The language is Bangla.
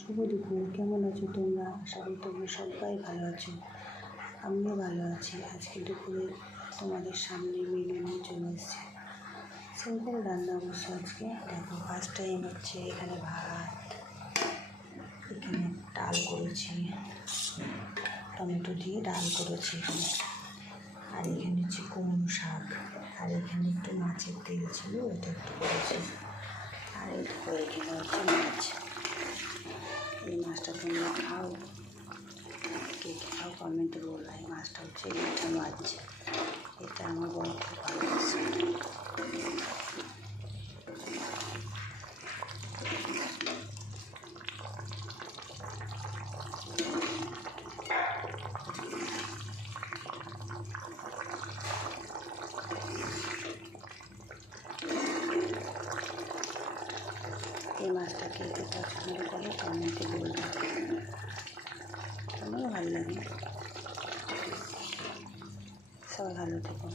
শুভ দুপুর, কেমন আছো তোমরা? আশা করি তোমরা সবাই ভালো আছো। আমিও ভালো আছি। আজকে দুপুরে তোমাদের সামনে মেনু নিয়ে চলে এসেছি। সিম্পল রান্না অবশ্য আজকে। দেখো, ফার্স্ট টাইম হচ্ছে এখানে ভাত, এখানে ডাল করেছি, টমেটো দিয়ে ডাল করেছি এখানে, আর এখানে হচ্ছে কুমড়ো শাক, আর এখানে একটু মাছের তেল ছিল, এটা একটু করেছি, আর এখানে হচ্ছে মাছ। এই মাছটা তোমরা খাও, কে খাও কমেন্টে বলো। এই মাছটা হচ্ছে মিঠা মাছ, এটা আমার বড় খুব ভালোবাসে। এই মাছটা খেতে পছন্দ করে কমেন্টে বলবে, আমারও ভালো লাগে। সবাই ভালো থেকো।